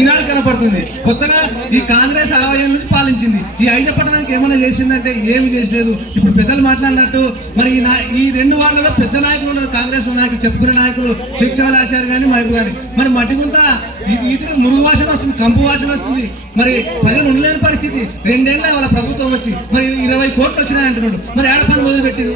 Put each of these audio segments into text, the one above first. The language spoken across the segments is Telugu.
ఈనాడు కనపడుతుంది. కొత్తగా ఈ కాంగ్రెస్ 60 ఏళ్ళ నుంచి పాలించింది. ఈ ఐజపట్టణానికి ఏమైనా చేసిందంటే ఏమి చేసలేదు. ఇప్పుడు పెద్దలు మాట్లాడినట్టు మరి ఈ 2 వార్డులలో పెద్ద నాయకులు ఉన్నారు, కాంగ్రెస్ నాయకులు చెప్పుకునే నాయకులు శిక్షాలు ఆచార్య కానీ మైపు కానీ. మరి మట్టిగుంత ఇది మురుగు వాసన వస్తుంది, కంపు వాసన వస్తుంది. మరి ప్రజలు ఉండలేని పరిస్థితి. 2 ఏళ్ళ వాళ్ళ ప్రభుత్వం వచ్చి మరి 20 కోట్లు వచ్చినాయి అంటున్నాడు. మరి ఏడ పని మొదలుపెట్టిరు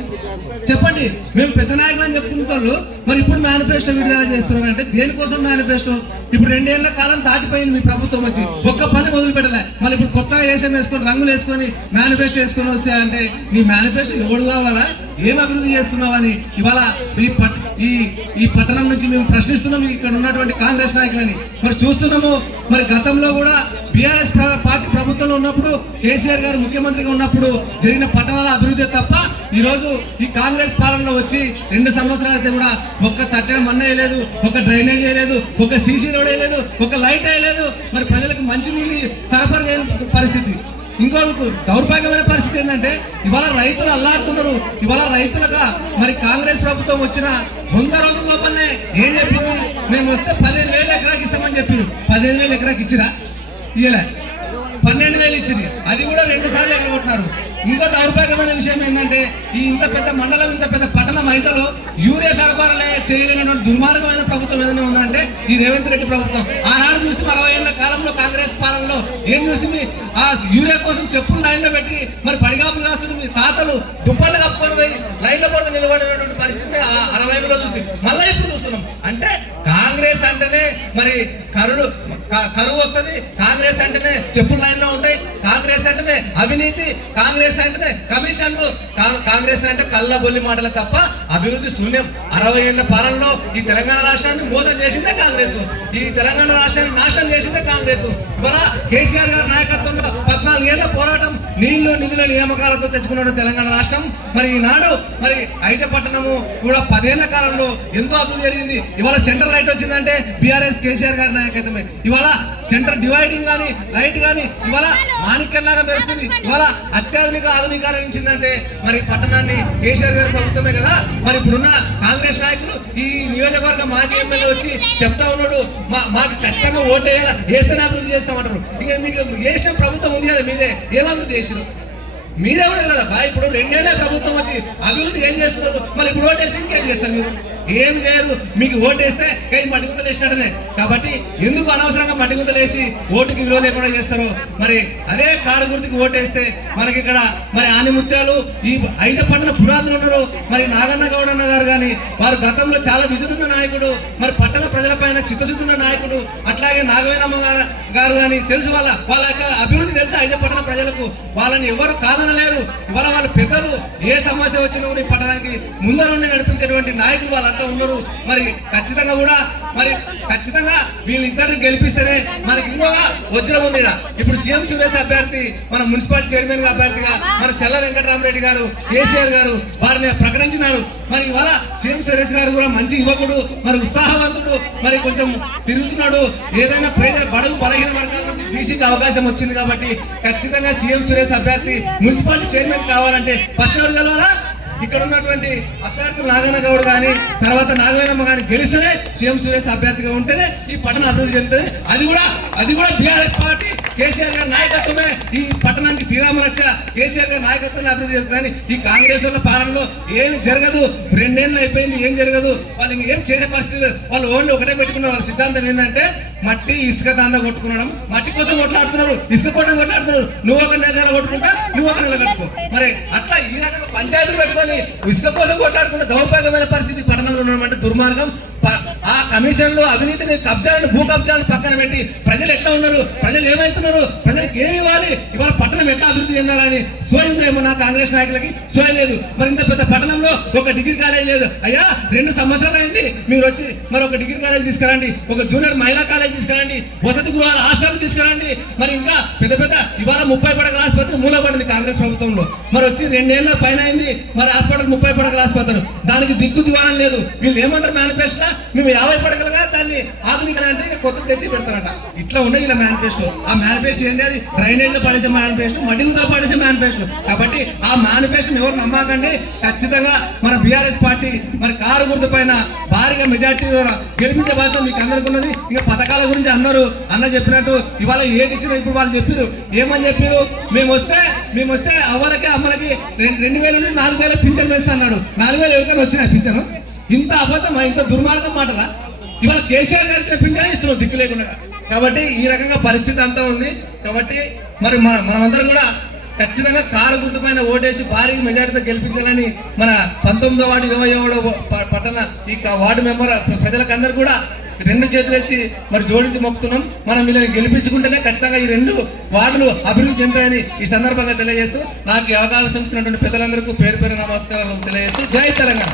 చెప్పండి. మేము పెద్ద నాయకులు అని చెప్పుకుంటారు, మరి ఇప్పుడు మేనిఫెస్టో విడుదల చేస్తున్నారు అంటే దేనికోసం మేనిఫెస్టో? ఇప్పుడు 2 ఏళ్ల కాలం దాటిపోయింది మీ ప్రభుత్వం వచ్చి, ఒక్క పని మొదలు పెట్టలే. మళ్ళీ ఇప్పుడు కొత్తగా వేషం వేసుకొని రంగులు వేసుకొని మేనిఫెస్టో వేసుకొని వస్తే అంటే నీ మేనిఫెస్టో ఎవడు కావాలా? ఏం అభివృద్ధి చేస్తున్నావని ఇవాళ ఈ పట్టణం నుంచి మేము ప్రశ్నిస్తున్నాం ఇక్కడ ఉన్నటువంటి కాంగ్రెస్ నాయకులని. మరి చూస్తున్నాము, మరి గతంలో కూడా బీఆర్ఎస్ పార్టీ ప్రభుత్వంలో ఉన్నప్పుడు కేసీఆర్ గారు ముఖ్యమంత్రిగా ఉన్నప్పుడు జరిగిన పట్టణాల అభివృద్ధి తప్ప ఈరోజు ఈ కాంగ్రెస్ పాలనలో వచ్చి 2 సంవత్సరాలు అయితే కూడా ఒక్క తట్టడం మన్న వేయలేదు, ఒక డ్రైనేజ్ వేయలేదు, ఒక సీసీ రోడ్ వేయలేదు, ఒక లైట్ వేయలేదు. మరి ప్రజలకు మంచి నీళ్ళు సరఫరా చేయని పరిస్థితి. ఇంకొక దౌర్భాగ్యమైన పరిస్థితి ఏంటంటే ఇవాళ రైతులు అల్లాడుతున్నారు. ఇవాళ రైతులుగా మరి కాంగ్రెస్ ప్రభుత్వం వచ్చిన 100 రోజుల లోపలనే ఏం చెప్పింది? మేము వస్తే 15,000 ఎకరాకి ఇస్తామని చెప్పింది. 15,000 ఎకరాకి ఇచ్చిరా? ఇయ్యలే. 12,000 ఇచ్చింది, అది కూడా 2 సార్లు ఎగరగొట్టినారు. ఇంకో దౌర్భాగ్యమైన విషయం ఏంటంటే ఇంత పెద్ద మండలం, ఇంత పెద్ద పట్టణం మైసలో యూరియా సరఫరాలే చేయలేనటువంటి దుర్మార్గమైన ప్రభుత్వం ఏదైనా ఉందంటే ఈ రేవంత్ రెడ్డి ప్రభుత్వం. ఆనాడు చూస్తే 60 ఏళ్ల కాలంలో కాంగ్రెస్ పాలనలో ఏం చూస్తుంది? ఆ యూరియా కోసం చెప్పులు లైన్లో పెట్టి మరి పడిగాపులు కాస్తుంది. మీ తాతలు దుప్పళ్ళు కప్పుకొని పోయి లైన్లో పడితే నిలబడినటువంటి పరిస్థితిని 60 చూస్తుంది. మళ్ళీ ఇప్పుడు చూస్తున్నాం. అంటే కాంగ్రెస్ అంటేనే మరి కరువు వస్తుంది, కాంగ్రెస్ అంటేనే చెప్పుల లైన్లో ఉంటాయి, కాంగ్రెస్ అంటేనే అవినీతి, కాంగ్రెస్ అంటేనే కమిషన్లు, కాంగ్రెస్ అంటే కళ్ళబొల్లి మాటలు తప్ప అభివృద్ధి శూన్యం. 60 ఏళ్ల పాలనలో ఈ తెలంగాణ రాష్ట్రాన్ని మోసం చేసిందే కాంగ్రెస్, ఈ తెలంగాణ రాష్ట్రాన్ని నాశనం చేసిందే కాంగ్రెస్. ఇవాళ కేసీఆర్ గారి నాయకత్వంలో 14 ఏళ్ల పోరాటం, నీళ్లు నిధుల నియామకాలతో తెచ్చుకున్న తెలంగాణ రాష్ట్రం మరి ఈనాడు మరి ఐజపట్టణము కూడా 10 ఏళ్ల కాలంలో ఎంతో అభివృద్ధి జరిగింది. ఇవాళ సెంట్రల్ లైట్ వచ్చిందంటే బీఆర్ఎస్ కేసీఆర్ గారి నాయకత్వమే. ఇవాళ సెంటర్ డివైడింగ్ కానీ లైట్ కానీ ఇవాళ మాణిక్యంలాగా మెరుస్తుంది. ఇవాళ అత్యాధునిక ఆధునీకరించిందంటే మరి పట్టణాన్ని కేసీఆర్ గారి ప్రభుత్వమే కదా. మరి ఇప్పుడున్న కాంగ్రెస్ నాయకులు ఈ నియోజకవర్గ మాజీ ఎమ్మెల్యే వచ్చి చెప్తా ఉన్నాడు, మాకు ఖచ్చితంగా ఓటు వేయాలి, వేస్తేనే అభివృద్ధి చేస్తామంటారు. ఇక మీకు వేసిన ప్రభుత్వం ఉంది కదా, మీదే ఏం అభివృద్ధి చేసిరు? మీరే ఉన్నారు కదా బా. ఇప్పుడు 2 ఏళ్ళే ప్రభుత్వం వచ్చి అభివృద్ధి ఏం చేస్తున్నారు? మరి ఇప్పుడు ఓటేస్తే ఇంకేం చేస్తారు? మీరు ఏం చేయరు. మీకు ఓటేస్తే మట్టిగుంతలు వేసినట్టనే. కాబట్టి ఎందుకు అనవసరంగా మట్టిగుంతలు వేసి ఓటుకి విలువ లేకుండా చేస్తారు? మరి అదే కారు గుర్తుకి ఓటేస్తే మనకి ఇక్కడ మరి ఆనిముత్యాలు ఈ ఐజపట్టణ పురాతన ఉన్నారు. మరి నాగన్న గౌడన్న గారు కానీ వారు గతంలో చాలా విజులున్న నాయకుడు, మరి పట్టణ ప్రజల పైన చిత్తశుద్ధున్న నాయకుడు. అట్లాగే నాగవేనమ్మ గారు కానీ తెలుసు, వాళ్ళ యొక్క అభివృద్ధి తెలుసు ఐజపట్టణ ప్రజలకు. వాళ్ళని ఎవరు కాదనలేరు. ఇవాళ వాళ్ళ పెద్దలు ఏ సమస్య వచ్చినా కూడా ఈ పట్టణానికి ముందరుండి నడిపించేటువంటి నాయకులు వాళ్ళంతా ఉన్నారు. మరి ఖచ్చితంగా కూడా మరి ఖచ్చితంగా వీళ్ళిద్దరిని గెలిపిస్తేనే మనకి ఇంకోగా వజ్రం ఉంది. ఇప్పుడు సీఎం సురేష్ అభ్యర్థి, మన మున్సిపాలిటీ చైర్మన్ అభ్యర్థిగా మన చెల్ల వెంకటరామరెడ్డి గారు, కేసీఆర్ గారు వారిని ప్రకటించినారు. మరి ఇవాళ సీఎం సురేష్ గారు కూడా మంచి యువకుడు, మరి ఉత్సాహవంతుడు, మరి కొంచెం తిరుగుతున్నాడు. ఏదైనా బడుగు బలహీన వర్గాల నుంచి బీసీకి అవకాశం వచ్చింది కాబట్టి ఖచ్చితంగా సీఎం సురేష్ అభ్యర్థి మున్సిపాలిటీ చైర్మన్ కావాలంటే ఫస్ట్ ఎవరు గెలవాలా? ఇక్కడ ఉన్నటువంటి అభ్యర్థులు నాగన్న గౌడ్ కానీ తర్వాత నాగవేనమ్మ కానీ గెలిస్తేనే సీఎం సురేష్ అభ్యర్థిగా ఉంటేనే ఈ పట్టణ అభివృద్ధి చెందుతుంది. అది కూడా బీఆర్ఎస్ పార్టీ కేసీఆర్ గారి నాయకత్వమే ఈ పట్టణానికి శ్రీరామ రక్ష. కేసీఆర్ గారి నాయకత్వంలో అభివృద్ధి జరుగుతుంది. ఈ కాంగ్రెస్ వాళ్ళ పాలనలో ఏమి జరగదు. 2 ఏళ్ళు అయిపోయింది, ఏం జరగదు. వాళ్ళు ఏం చేసే పరిస్థితి లేదు. వాళ్ళు ఓన్లీ ఒకటే పెట్టుకున్నారు. వాళ్ళ సిద్ధాంతం ఏంటంటే మట్టి ఇసుక దందా కొట్టుకునడం, మట్టి కోసం కొట్లాడుతున్నారు, ఇసుక కోసం కొట్లాడుతున్నారు. నువ్వు ఒక నెల కొట్టుకుంటా, నువ్వు ఒక నెల కట్టుకో. మరి అట్లా ఈ రకంగా పంచాయతీలు పెట్టుకొని ఇసుక కోసం కొట్లాడుకున్న దౌర్భాగ్యమైన పరిస్థితి పట్టణంలో ఉన్నటువంటి దుర్మార్గం. ఆ కమిషన్లు, అవినీతిని, కబ్జాలను, భూ కబ్జాలను పక్కన పెట్టి ప్రజలు ఎట్లా ఉన్నారు, ప్రజలు ఏమవుతున్నారు, ప్రజలకు ఏమి ఇవ్వాలి, ఇవాళ పట్టణం ఎట్లా అభివృద్ధి చెందాలని సోయి ఉందేమో నా కాంగ్రెస్ నాయకులకి సోయి లేదు. మరి ఇంత పెద్ద పట్టణంలో ఒక డిగ్రీ కాలేజ్ లేదు. అయ్యా 2 సంవత్సరాలు అయింది, మీరు వచ్చి మరి ఒక డిగ్రీ కాలేజ్ తీసుకురండి, ఒక జూనియర్ మహిళా కాలేజ్ తీసుకురండి, వసతి గృహాల హాస్టల్ తీసుకురండి. మరి ఇంకా పెద్ద ఇవాళ 30 పడకల ఆసుపత్రి మూలపడింది కాంగ్రెస్ ప్రభుత్వంలో. మరి వచ్చి 2 ఏళ్ళ పైన అయింది. మరి హాస్పిటల్ 30 పడకల ఆసుపత్రి, దానికి దిక్కు దివాణం లేదు. వీళ్ళు ఏమంటారు మేనిఫెస్టోలో? మేము 50 పడకలుగా దాన్ని ఆధునికత అంటే కొత్త తెచ్చి పెడతారట. ఇట్లా ఉన్నాయి ఇలా మేనిఫెస్టో. ఆ మేనిఫెస్టో ఏంటి? అది డ్రైనేజ్ లో పడేసే మేనిఫెస్టో, మడిగుతో పడేసే మేనిఫెస్టో. కాబట్టి ఆ మేనిఫెస్టోని ఎవరు నమ్మకండి. ఖచ్చితంగా మన బీఆర్ఎస్ పార్టీ మరి కారు గుర్తు పైన భారీగా మెజార్టీ గెలిపించే బాధ్యత మీకు అందరికీ ఉన్నది. ఇక పథకాల గురించి అందరూ అన్న చెప్పినట్టు ఇవాళ ఏది ఇచ్చినా ఇప్పుడు వాళ్ళు చెప్పారు. ఏమని చెప్పారు? మేము వస్తే అవ్వలకి అమ్మలకి 2,000 నుండి 4,000 పింఛన్ వేస్తా అన్నాడు. 4,000 ఎవరికైనా వచ్చినాయి పింఛను? ఇంత అబద్ధమా? ఇంత దుర్మార్గం మాటలా? ఇవాళ కేసీఆర్ గారికి పింఛనే ఇస్తున్నాం దిక్కు లేకుండా. కాబట్టి ఈ రకంగా పరిస్థితి అంతా ఉంది. కాబట్టి మరి మనమందరం కూడా ఖచ్చితంగా కారు గుర్తుపైన ఓటేసి భారీ మెజార్టీతో గెలిపించాలని మన 19వ వార్డు 27వ పట్టణ ఈ వార్డు మెంబర్ ప్రజలకందరూ కూడా 2 చేతులు ఎత్తి మరి జోడించి మొక్కుతున్నాం. మనం వీళ్ళని గెలిపించుకుంటేనే ఖచ్చితంగా ఈ 2 వార్డులు అభివృద్ధి చెందాయని ఈ సందర్భంగా తెలియజేస్తూ నాకు ఈ అవకాశం ఇచ్చినటువంటి పెద్దలందరికీ పేరు పేరు నమస్కారాలు తెలియజేస్తూ జై తెలంగాణ.